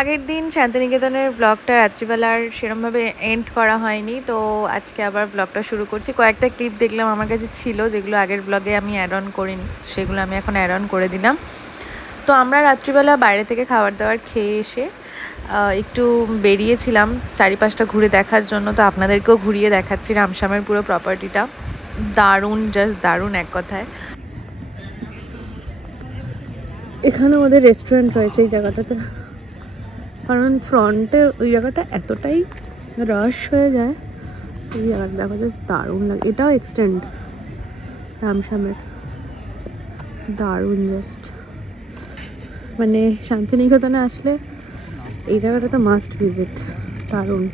আগের দিন শান্তিনিকেতনের ব্লগটা রাত্রিবেলার সেরকমভাবে এন্ড করা হয়নি, তো আজকে আবার ব্লগটা শুরু করছি। কয়েকটা ক্লিপ দেখলাম আমার কাছে ছিল, যেগুলো আগের ব্লগে আমি অ্যাড অন করিনি, সেগুলো আমি এখন অ্যাড অন করে দিলাম। তো আমরা রাত্রিবেলা বাইরে থেকে খাবার দাবার খেয়ে এসে একটু বেরিয়েছিলাম চারিপাশটা ঘুরে দেখার জন্য। তো আপনাদেরকেও ঘুরিয়ে দেখাচ্ছি রামসামের পুরো প্রপার্টিটা। দারুণ, জাস্ট দারুণ এক কথায়। এখানে ওদের রেস্টুরেন্ট রয়েছে এই জায়গাটাতে, কারণ ফ্রন্টে ওই জায়গাটা এতটাই রাশ হয়ে যায়। এই জায়গাটা দেখো, জাস্ট দারুণ লাগে। এটাও এক্সটেন্ড রামসামের, দারুণ জাস্ট। মানে শান্তিনিকেতনে আসলে এই জায়গাটা তো মাস্ট ভিজিট, দারুণ।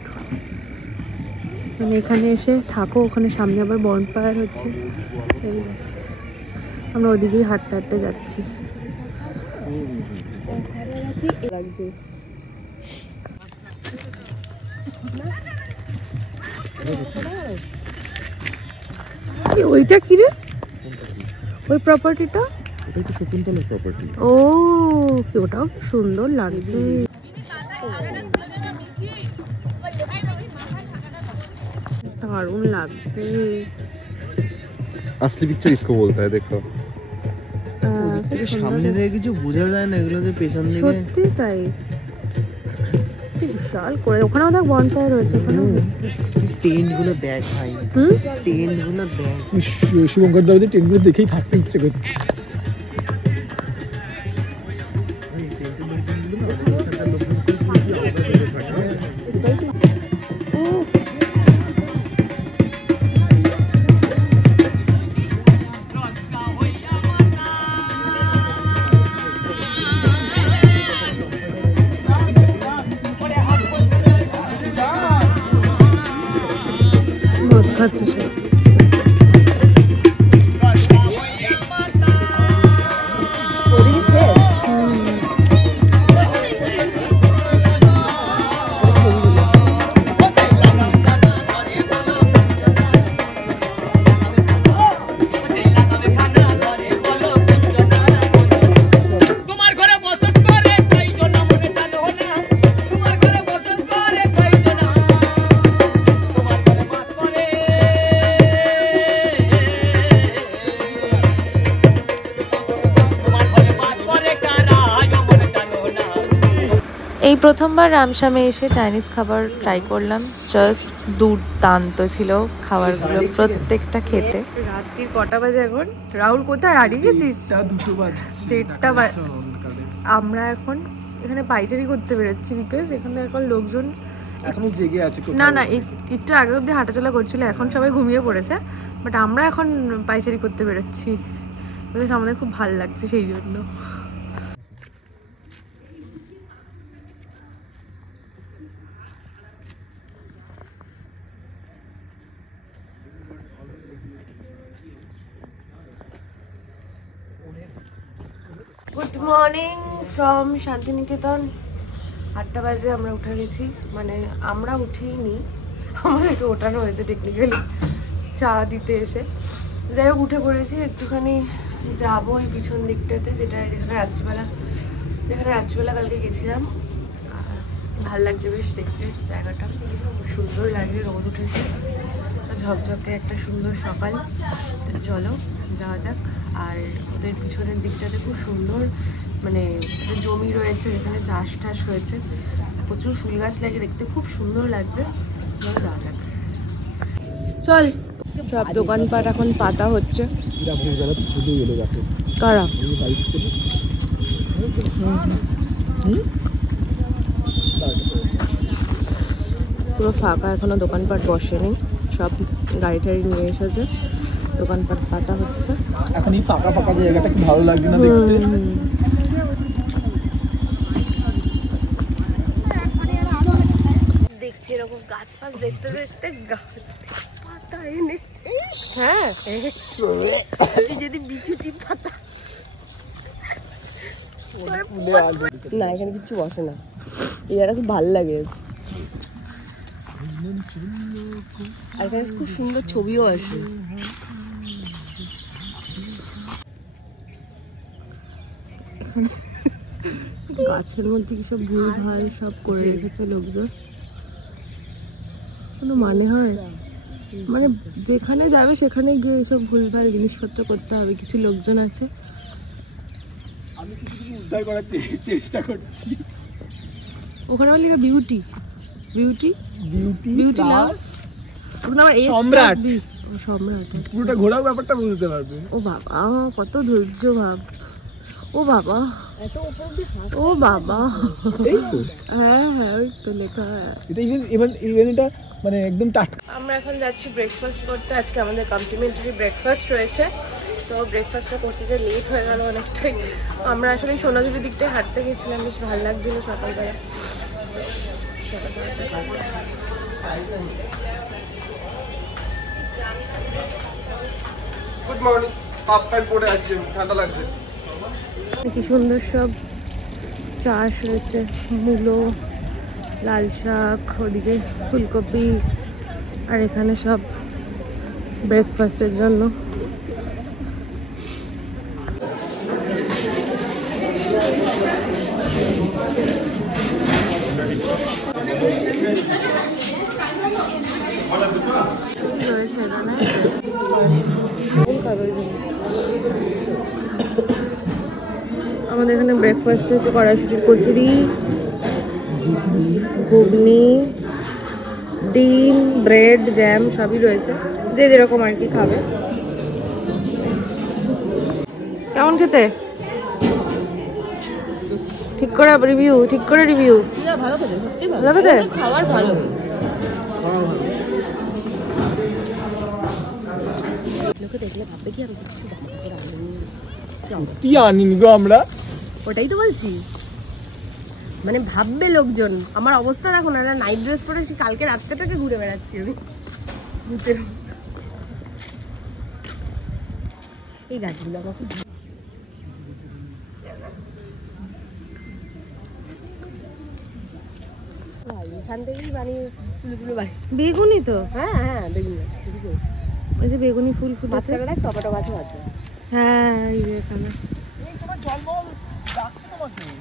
মানে এখানে এসে থাকো, ওখানে সামনে আবার বনফায়ার হচ্ছে। আমরা ওদিকেই হাঁটতে হাঁটতে যাচ্ছি। লাগছে ওইটা কি রে? ওই প্রপার্টিটা ও, ওটাও সুন্দর লাগছে। দারুণ লাগছে। असली पिक्चर इसको बोलता है, देखो সামনে থেকে কিছু বোঝা যায় না, এগুলোতে পেছন দিকে সত্যি তাই। বিশাল করে ওখানে ওদের বনফায়ার হয়েছে, ওখানে টেন্ট গুলো দেখ ভাই, টেন্ট গুলো দেখ। শুভঙ্কর দাও যে টেন্ট গুলো দেখেই থাকতে ইচ্ছে করছে। খাচ্ছে সব। এই প্রথমবার রামসামে এসে চাইনিজ খাবার ট্রাই করলাম, জাস্ট দুর্দান্ত ছিল খাবারগুলো প্রত্যেকটা খেতে। রাত্রি কটা বাজে এখন? রাহুল কোথায় হারিয়ে গেছিস? 1:30 বাজে। আমরা এখন এখানে পাইচারি করতে বেরোচ্ছি, বিকজ এখানে এখন লোকজন এখনো জেগে আছে। না না, একটু আগে অব্দি হাঁটাচলা করছিল, এখন সবাই ঘুমিয়ে পড়েছে। বাট আমরা এখন পাইচারি করতে বেরোচ্ছি, বিকজ আমাদের খুব ভালো লাগছে সেই জন্য। Good morning from Santiniketan. 8টা বাজে আমরা উঠে গেছি, মানে আমরা উঠিনি, আমাদেরকে ওঠানো হয়েছে টেকনিক্যালি চা দিতে এসে। যাই হোক উঠে পড়েছি, একটুখানি যাবো এই পিছন দিকটাতে, যেখানে রাত্রিবেলা কালকে গেছিলাম। আর ভাল লাগছে বেশ দেখতে, জায়গাটা সুন্দর লাগছে, রোদ উঠেছে, ঝকঝকে একটা সুন্দর সকাল। চলো যাওয়া যাক। আর ওদের পিছনের দিকটাতে খুব সুন্দর মানে জমি রয়েছে, যেখানে চাষ টাস হয়েছে, প্রচুর ফুল গাছ লাগে, দেখতে খুব সুন্দর লাগছে। চলো যাওয়া যাক। চল, সব দোকানপাট এখন পাতা হচ্ছে। কারা? পুরো ফাঁকা, এখনো দোকানপাট বসেনি, সব গাড়ি টাড়ি নিয়ে এসেছে, দোকানপাট পাতা হচ্ছে। এখন এই ফাঁকা ফাঁকা জায়গাটা কি ভালো লাগছে না দেখতে? দেখছি এরকম গাছ ফাছ দেখতে দেখতে গাছ পাতা এনে, হ্যাঁ যদি বিচুটি পাতা না, এখানে কিছু বসে না, এই জায়গাটা খুব ভালো লাগে। আর এখানে খুব সুন্দর ছবিও আসে। এখানে গাছের মধ্যে কি সব ভুল ভাল সব করে রেখেছে লোকজন, কোনো মানে হয়? মানে যেখানে যাবে সেখানে গিয়ে সব ভুলভাল জিনিসপত্র করতে হবে। কিছু লোকজন আছে, আমি কিছু কিছু উদ্ধার করার চেষ্টা করছি। ওখানে আমার লেখা বিউটি বিউটি বিউটি বিউটি লাভ, ওখানে আমার এস সম্রাট। বি, ও সম্রাট। পুরোটা ঘোরার ব্যাপারটা বুঝতে পারবে। ও বাবা কত ধৈর্য ভাব, ও বাবা এত উপর দিয়ে হাত ও বাবা। এই তো হ্যাঁ হ্যাঁ ওই তো লেখা। এটা ইভেন এটা মানে একদম টাটকা। আমরা এখন যাচ্ছি ব্রেকফাস্ট করতে। আজকে আমাদের কমপ্লিমেন্টারি ব্রেকফাস্ট রয়েছে, তো ব্রেকফাস্টটা করতে যে লেট হয়ে গেল অনেকটাই। আমরা আসলে সোনাঝুরির দিকটায় হাঁটতে গেছিলাম, বেশ ভালো লাগছিল সকালবেলা। গুড মর্নিং, হাফ প্যান্ট পরে আছি, ঠান্ডা লাগছে। কি সুন্দর সব চাষ রয়েছে, মূলো, লাল শাক, ওদিকে ফুলকপি, আর এখানে সব ব্রেকফাস্টের জন্য। রয়েছে এখানে আমাদের এখানে ব্রেকফাস্ট হচ্ছে কড়াইশুটির কচুরি, ঘুগনি, ডিম, ব্রেড, জ্যাম সবই রয়েছে, যে যেরকম আর কি খাবে। কেমন খেতে? ঠিক করে রিভিউ, ঠিক করে রিভিউ। ভালো খেতে, সত্যি ভালো খেতে? খাবার ভালো। লোকে দেখলে ভাববে কি আমি কিছু কি আনিনি গো আমরা। ওটাই তো বলছি, মানে ভাববে লোকজন। আমার অবস্থা দেখো না, নাইট ড্রেস পরে কালকে রাত্রে থেকে ঘুরে বেড়াচ্ছি আমি ভূতের। এই গাছগুলো আমাকে এখান থেকেই বানিয়ে ফুলগুলো বানিয়ে। বেগুনি তো, হ্যাঁ হ্যাঁ বেগুনি ঠিকই তো। ওই যে বেগুনি ফুল ফুটেছে, দেখ টমেটো গাছও আছে। হ্যাঁ এই যে এখানে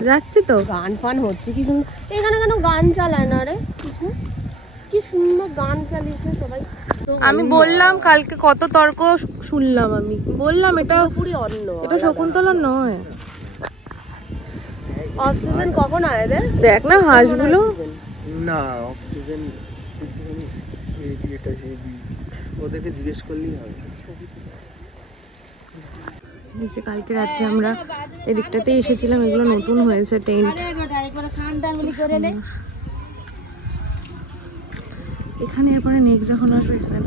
যাচ্ছি তো। গান ফান হচ্ছে কি সুন্দর এখানে, কেন গান চালায় না রে কিছু? কি সুন্দর গান চালিয়েছে সবাই। আমি বললাম কালকে কত তর্ক শুনলাম, আমি বললাম এটা পুরো অন্য, এটা শকুন্তলা নয়। অফ সিজন কখন হয় এদের? দেখ না হাঁসগুলো। না অক্সিজেন এটা ওদেরকে জিজ্ঞেস করলেই হবে। কালকে রাত্রে আমরা এদিকটাতে এসেছিলাম, এগুলো নতুন হয়েছে টেন্ট। এখানে এরপরে নেক্সট যখন আসবো এখানে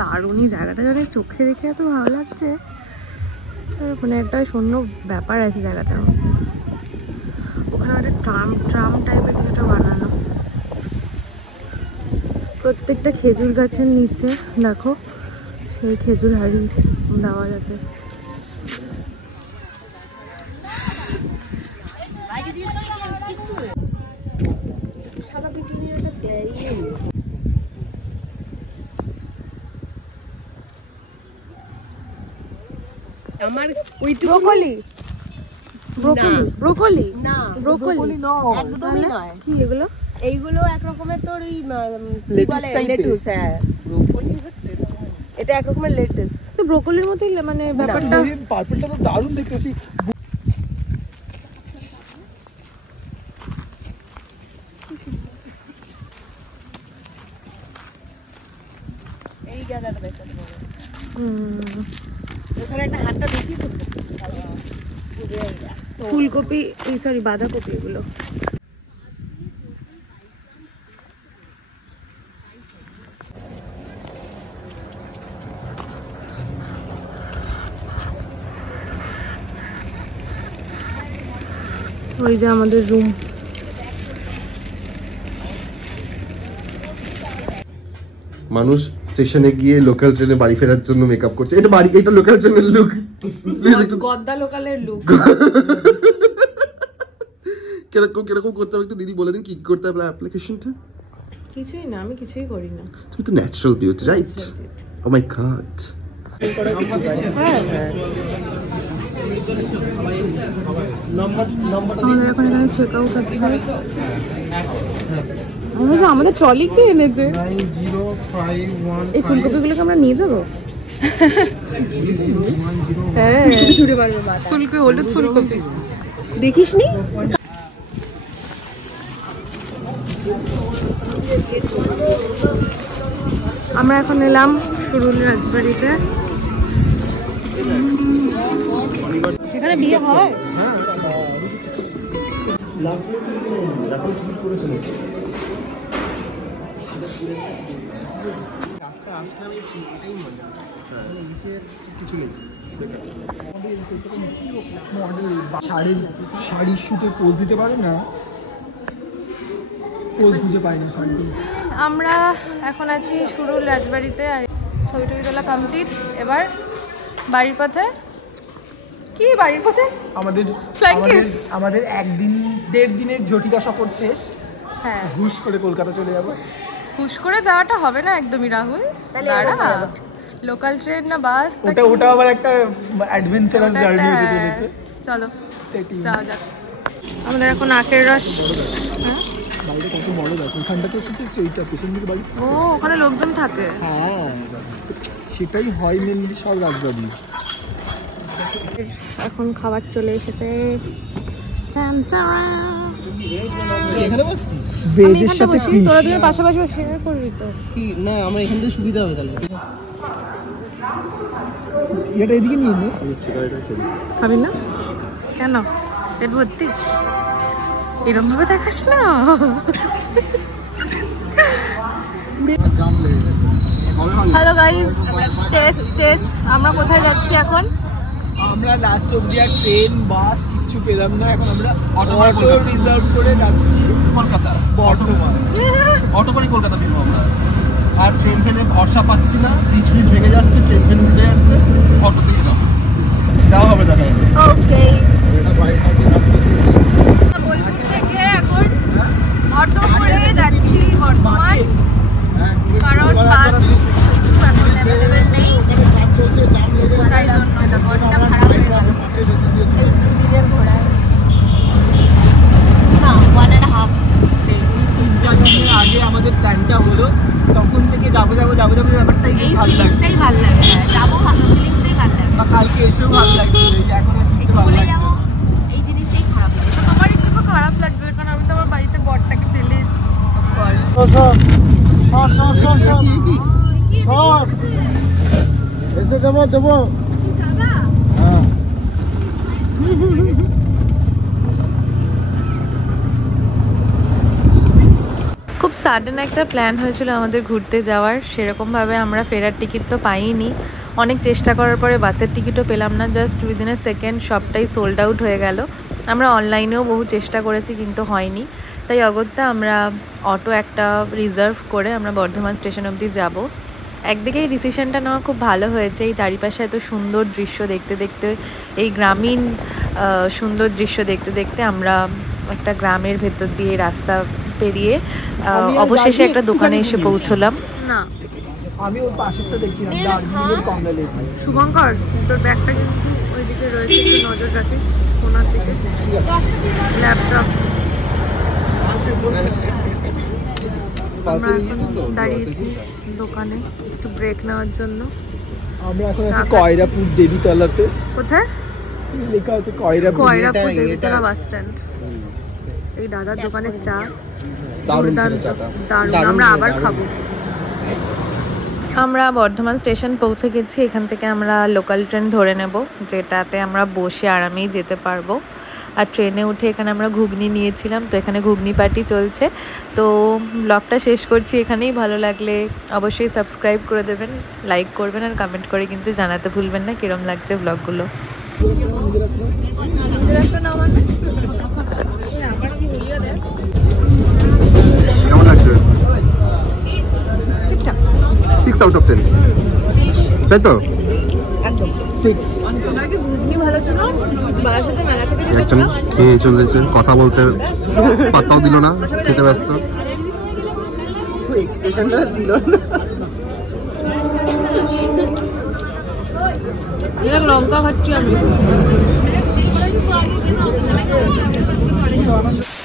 দারুণই জায়গাটা, যেন চোখে দেখে এত ভালো লাগছে। মানে একটা শূন্য ব্যাপার আছে জায়গাটার মধ্যে। ওখানে একটা ট্রাম টাইপের কিছু একটা বানানো, প্রত্যেকটা খেজুর গাছের নিচে দেখো সেই খেজুর হাড়ি দেওয়া যাতে। আমার ওই ব্রোকলি ব্রোকলি না, ব্রোকলি একদমই নয়। কি এগুলো? এইগুলো এক রকমের তোর ওই লেটুস। হ্যাঁ ব্রোকলি, এটা এক রকমের লেটুস। তো ব্রোকলির মতোই মানে ব্যাপারটা। পার্পলটা তো দারুণ দেখতেছি। এই গাদাটা দেখতে পাবো। ওখানে একটা হাতটা দেখি তো, ফুলকপি এই সরি বাঁধাকপি এগুলো। ওই যে আমাদের রুম। মানুষ স্টেশনে গিয়ে লোকাল ট্রেনে বাড়ি ফেরার জন্য মেকআপ করছে। এটা বাড়ি, এটা লোকাল ট্রেনের লুক। গদ্দা লোকালের লুক। কিরকম কিরকম করতে হবে একটু দিদি বলে দিন, কি কি করতে হবে অ্যাপ্লিকেশনটা? কিছুই না, আমি কিছুই করি না। তুমি তো ন্যাচারাল বিউটি, রাইট? ও মাই গড। হ্যাঁ আমাদের এখন এখানে চেক আউট হচ্ছে। আমাদের ট্রলি কে এনেছে? এই ফুলকপিগুলোকে আমরা নিয়ে যাবো। হ্যাঁ ফুলকপি, হলুদ ফুলকপি দেখিস নি? আমরা এখন এলাম সুরুল রাজবাড়িতে। সেখানে বিয়ে হয়? কিছু নেই। শাড়ির শুটে পোজ দিতে পারে না, পোজ খুঁজে পাই না শাড়ি। আমরা এখন আছি সুরুল রাজবাড়িতে, আর ছবি টবি তোলা কমপ্লিট। এবার বাড়ির পথে। কি বাড়ির পথে? আমাদের একদিন 1.5 দিনের জটিকা সফর শেষ। হ্যাঁ, হুশ করে কলকাতা চলে যাবো। হুশ করে যাওয়াটা হবে না একদমই রাহুল। দাঁড়া, লোকাল ট্রেন না বাস? ওটা আবার একটা অ্যাডভেঞ্চারাস জার্নি হতে চলেছে। চলো যাওয়া যাক। আমাদের এখন আখের রস। বাড়িটা কত বড় দেখো, এখানটা তো সেইটা পেছন দিকে বাড়ি। ও, ওখানে লোকজন থাকে। হ্যাঁ, সেটাই হয় মেনলি সব রাজবাড়ি। এখন খাবার চলে এসেছে। এখানে বসছি আমি এখানটা বসি, তোরা দুজন পাশাপাশি শেয়ার করবি তো? কি না, আমার এখান থেকে সুবিধা হবে তাহলে। এটা এদিকে নিয়ে নে। খাবি না কেন? পেট ভর্তি? এরকম ভাবে দেখাস না। Hello guys, test. আমরা কোথায় যাচ্ছি এখন? আমরা লাস্ট অব্দি আর ট্রেন বাস কিচ্ছু পেলাম না। এখন আমরা অটো রিজার্ভ করে যাচ্ছি কলকাতা, বর্ধমান। অটো করে কলকাতা বেরোবো আমরা। আর ট্রেন ফেনে ভরসা পাচ্ছি না, ব্রিজ ভেঙে যাচ্ছে, ট্রেন ফেন উঠে যাচ্ছে, অটোতেই যাওয়া হবে। দেখা যাবে। ওকে, বোলপুর থেকে এখন অটো করে যাচ্ছি বর্ধমান, কারণ বাস এখন অ্যাভেলেবেল নেই। তাই জন্য ঘরটা ভাড়া হয়ে গেল এই 2 দিনের ঘোড়ায়। না, 1.5 ডে। 3-4 দিনের আগে আমাদের প্ল্যানটা হলো, তখন থেকে যাবো ব্যাপারটাই ভালো লাগছে। ভালো লাগে, যাবো ফিলিংসটাই ভালো লাগে। বা কালকে এসেও ভালো লাগছে, এখন ভালো লাগছে। এই জিনিসটাই খারাপ লাগে। আমার একটু খারাপ লাগছে, কারণ আমি তো আমার বাড়িতে বরটাকে ফেলে এসে দেবো। খুব সাডেন একটা প্ল্যান হয়েছিল আমাদের ঘুরতে যাওয়ার। সেরকমভাবে আমরা ফেরার টিকিট তো পাইনি। অনেক চেষ্টা করার পরে বাসের টিকিটও পেলাম না। জাস্ট উইদিন এ সেকেন্ড সবটাই সোল্ড আউট হয়ে গেল। আমরা অনলাইনেও বহু চেষ্টা করেছি, কিন্তু হয়নি। তাই অগত্যা আমরা অটো একটা রিজার্ভ করে আমরা বর্ধমান স্টেশন অবধি যাব। একদিকে এই ডিসিশনটা নেওয়া খুব ভালো হয়েছে। এই চারিপাশে এত সুন্দর দৃশ্য দেখতে দেখতে, এই গ্রামীণ সুন্দর দৃশ্য দেখতে দেখতে আমরা একটা গ্রামের ভেতর দিয়ে রাস্তা পেরিয়ে অবশেষে একটা দোকানে এসে পৌঁছলাম। না, আমি ওর পাশেরটা দেখছিলাম, দার্জিলিংয়ের কমলা লেবু। শুভঙ্কর, তোর ব্যাগটা কিন্তু ওইদিকে রয়েছে, একটু নজর রাখিস কোনার দিকে। ল্যাপটপ। আমরা এখন দাঁড়িয়েছি দোকানে একটু ব্রেক নেওয়ার জন্য। আমি এখন আছি কয়রাপুর দেবীতলাতে। কোথায় লেখা আছে? Koyrapur Debitala bus stand. এই দাদার দোকানের চা দারুণ। আমরা আবার খাবো। আমরা বর্ধমান স্টেশন পৌঁছে গেছি। এখান থেকে আমরা লোকাল ট্রেন ধরে নেব, যেটাতে আমরা বসে আরামেই যেতে পারবো। আর ট্রেনে উঠে এখানে আমরা ঘুগনি নিয়েছিলাম, তো এখানে ঘুগনি পার্টি চলছে। তো ব্লগটা শেষ করছি এখানেই। ভালো লাগলে অবশ্যই সাবস্ক্রাইব করে দেবেন, লাইক করবেন, আর কমেন্ট করে কিন্তু জানাতে ভুলবেন না কিরম লাগছে ব্লগগুলো। কেমন লাগছে? 6 out of 10, তাই তো? একদম 6। ঘুগনি ভালো ছিল, বারাসাতে মেলা থেকে একজন খেয়ে চলেছে, কথা বলতে পাত্তাও দিল না, খেতে ব্যস্ত। এক্সপ্রেশনটা দিল না। লঙ্কা খাচ্ছি আমি। আনন্দ